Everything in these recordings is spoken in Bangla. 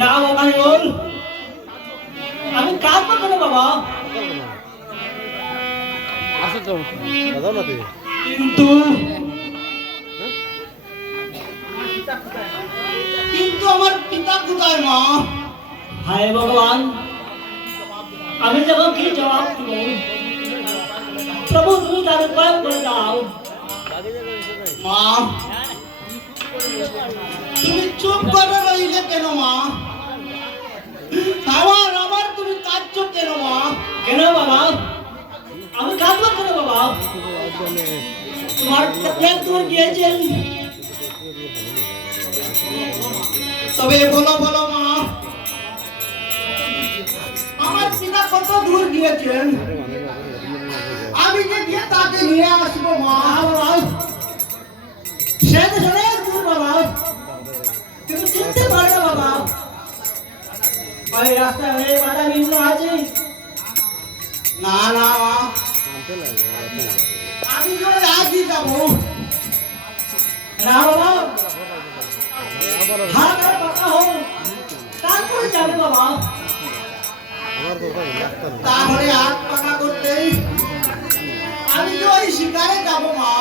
না বাবা বল আমি কাজ করবো না বাবা কিন্তু কিন্তু আমার পিতা কোথায় মা হায় ভগবান আমি যখন কি জবাব দিব প্রভু তুমি তার উপায় করে দাও মা তুমি চুপ করে রইলে কেন মা আমার তুমি কাঁদছো কেন মা কেন বাবা আমি কাঁদবো কেন বাবা তোমার তোমার গিয়েছেন তবে বলো বলো মা আমার পিতা কত দূর গিয়েছেন আমি যে গিয়ে তাকে নিয়ে আসবো মা বাবা সে তো অনেক দূর বাবা তুমি চিনতে পারো না বাবা ওই রাস্তায় অনেক বাধা বিঘ্ন আছে না না মা আমি তো আজই যাবো না বাবা হাত আর পাকা হোক তারপরে যাবে বাবা তাহলে হাত পাকা করতেই আমি তো ওই শিকারে যাবো মা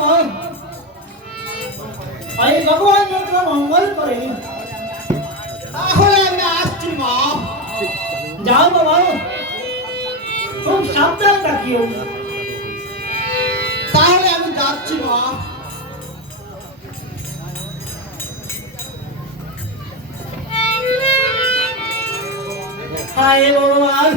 বাবা এই ভগবান যত মঙ্গল করে তাহলে আমি আসছি মা যাও বাবা খুব সাবধান থাকিও তাহলে আমি যাচ্ছি মা হায় ভগবান